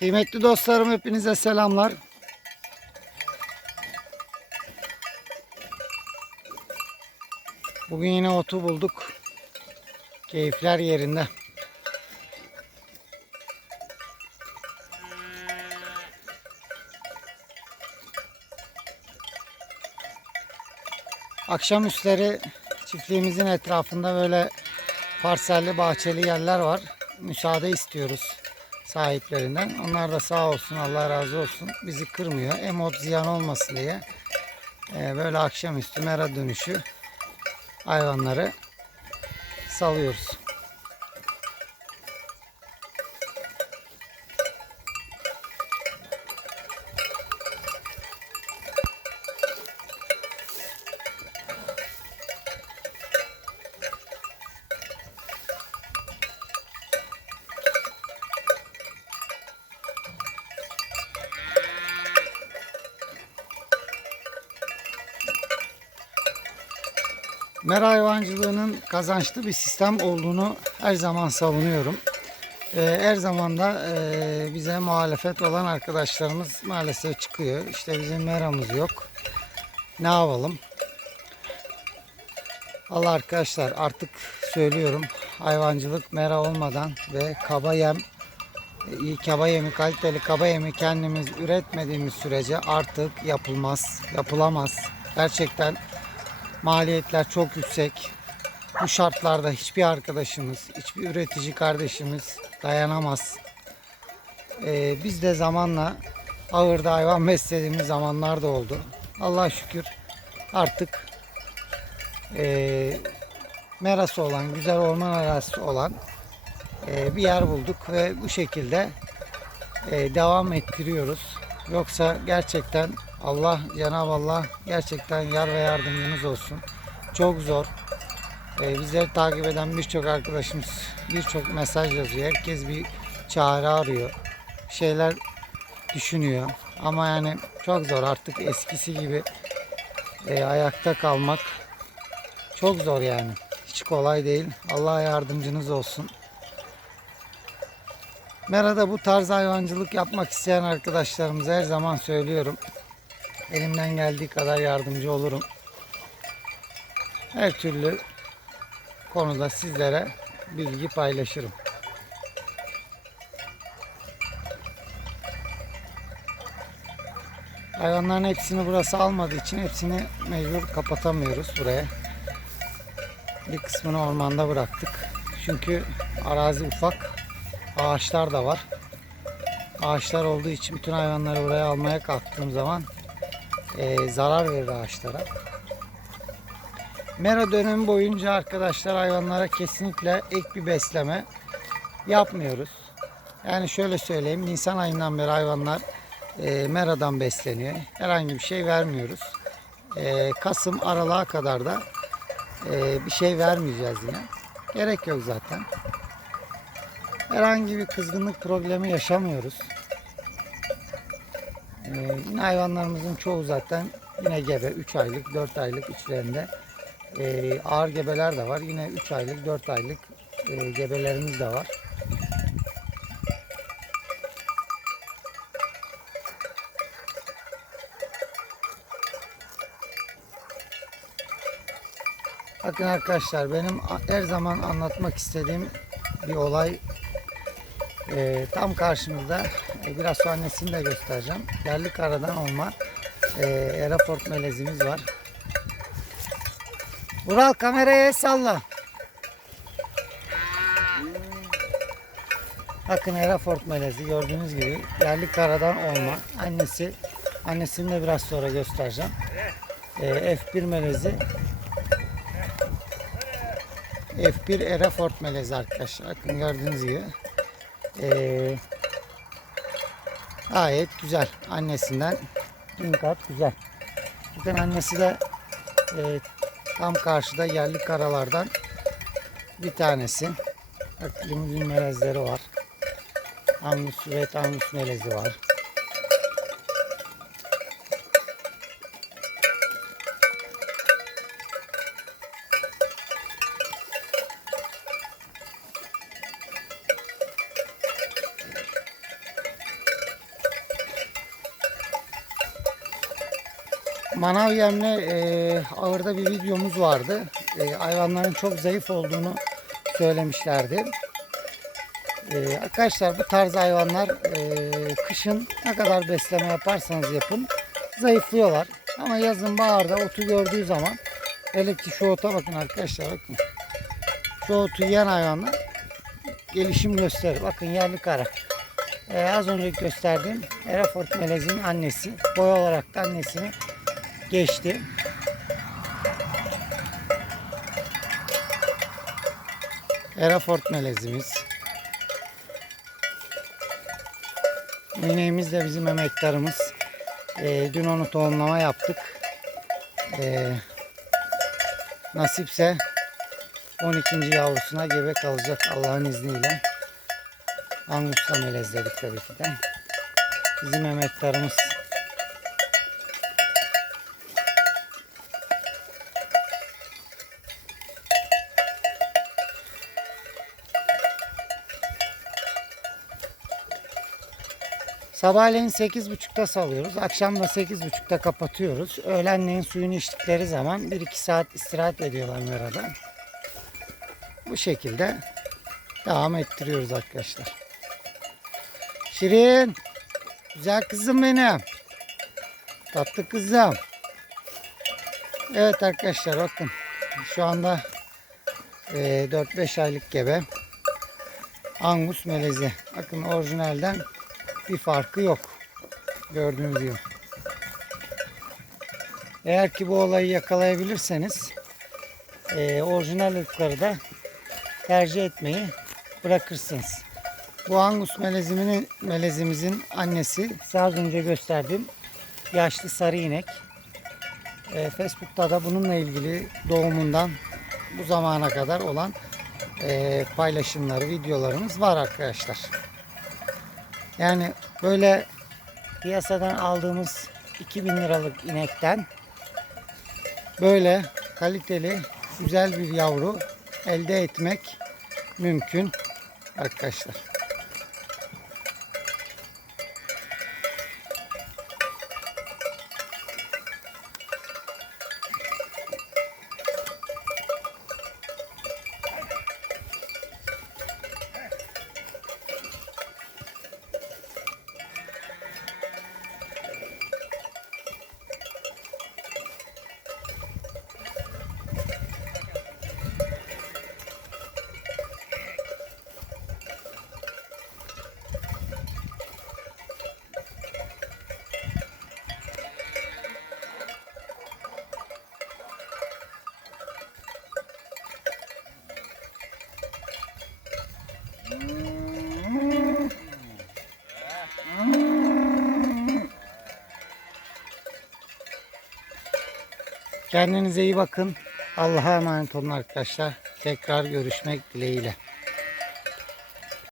Kıymetli dostlarım hepinize selamlar. Bugün yine otu bulduk. Keyifler yerinde. Akşamüstleri çiftliğimizin etrafında böyle parselli bahçeli yerler var. Müsaade istiyoruz sahiplerinden. Onlar da sağ olsun Allah razı olsun bizi kırmıyor. Emot ziyan olmasın diye e, böyle akşamüstü mera dönüşü hayvanları salıyoruz. Mera hayvancılığının kazançlı bir sistem olduğunu her zaman savunuyorum. Ee, her zaman da e, bize muhalefet olan arkadaşlarımız maalesef çıkıyor. İşte bizim meramız yok. Ne yapalım? Allah arkadaşlar artık söylüyorum hayvancılık mera olmadan ve kaba yem e, iyi kaba yemi kaliteli kaba yemi kendimiz üretmediğimiz sürece artık yapılmaz yapılamaz gerçekten maliyetler çok yüksek. Bu şartlarda hiçbir arkadaşımız hiçbir üretici kardeşimiz dayanamaz. Ee, biz de zamanla ağırda hayvan beslediğimiz zamanlar da oldu. Allah şükür artık e, merası olan, güzel orman arazisi olan e, bir yer bulduk ve bu şekilde e, devam ettiriyoruz. Yoksa gerçekten Allah, Cenab-ı Allah gerçekten yar ve yardımcımız olsun. Çok zor. E, bizleri takip eden birçok arkadaşımız birçok mesaj yazıyor. Herkes bir çare arıyor. Şeyler düşünüyor. Ama yani çok zor artık eskisi gibi e, ayakta kalmak çok zor yani. Hiç kolay değil. Allah yardımcınız olsun. Mera'da bu tarz hayvancılık yapmak isteyen arkadaşlarımıza her zaman söylüyorum. Elimden geldiği kadar yardımcı olurum. Her türlü konuda sizlere bilgi paylaşırım. Hayvanların hepsini burası almadığı için hepsini mecbur kapatamıyoruz buraya. Bir kısmını ormanda bıraktık. Çünkü arazi ufak. Ağaçlar da var. Ağaçlar olduğu için bütün hayvanları buraya almaya kalktığım zaman e, zarar verir ağaçlara. Mera dönemi boyunca arkadaşlar hayvanlara kesinlikle ek bir besleme yapmıyoruz. Yani şöyle söyleyeyim Nisan ayından beri hayvanlar e, meradan besleniyor. Herhangi bir şey vermiyoruz. E, Kasım aralığa kadar da e, bir şey vermeyeceğiz yine. Gerek yok zaten. Herhangi bir kızgınlık problemi yaşamıyoruz. Ee, yine hayvanlarımızın çoğu zaten yine gebe 3 aylık 4 aylık içlerinde Ee, ağır gebeler de var. Yine 3 aylık 4 aylık e, gebelerimiz de var. Bakın arkadaşlar benim her zaman anlatmak istediğim bir olay ee, tam karşımızda e, biraz sonra annesini de göstereceğim. Yerli karadan olma e, Erafort melezimiz var. Vural kameraya salla. Bakın Erafort melezi gördüğünüz gibi yerli karadan olma. Annesi annesini de biraz sonra göstereceğim. E, F1 melezi F1 Erafort melezi arkadaşlar. Bakın gördüğünüz gibi. Ee, gayet güzel. Annesinden bin kat güzel. Bakın annesi de e, tam karşıda yerli karalardan bir tanesi. Bak limuzin melezleri var. Angus ve Angus melezi var. Manav yemle e, ağırda bir videomuz vardı. E, hayvanların çok zayıf olduğunu söylemişlerdi. E, arkadaşlar bu tarz hayvanlar e, kışın ne kadar besleme yaparsanız yapın zayıflıyorlar. Ama yazın baharda otu gördüğü zaman hele ki şu ota bakın arkadaşlar bakın. Şu otu yiyen hayvanlar gelişim gösterir. Bakın yerli kara. Ee, az önce gösterdiğim Hereford melezin annesi. Boy olarak da annesini geçti. Hereford melezimiz. İneğimiz de bizim emektarımız. Ee, dün onu tohumlama yaptık. Ee, nasipse 12. yavrusuna gebe kalacak Allah'ın izniyle. Angus'la melezledik tabii ki de. Bizim emektarımız. Sabahleyin 8.30'da salıyoruz. Akşam da 8.30'da kapatıyoruz. Öğlenleyin suyunu içtikleri zaman 1-2 saat istirahat ediyorlar merada. Bu şekilde devam ettiriyoruz arkadaşlar. Şirin. Güzel kızım benim. Tatlı kızım. Evet arkadaşlar bakın. Şu anda e, 4-5 aylık gebe. Angus melezi. Bakın orijinalden bir farkı yok. Gördüğünüz gibi. Eğer ki bu olayı yakalayabilirseniz e, orijinal ırkları da tercih etmeyi bırakırsınız. Bu Angus meleziminin, melezimizin annesi az önce gösterdiğim yaşlı sarı inek. E, Facebook'ta da bununla ilgili doğumundan bu zamana kadar olan e, paylaşımları, videolarımız var arkadaşlar. Yani böyle piyasadan aldığımız 2000 liralık inekten böyle kaliteli güzel bir yavru elde etmek mümkün arkadaşlar. Kendinize iyi bakın. Allah'a emanet olun arkadaşlar. Tekrar görüşmek dileğiyle.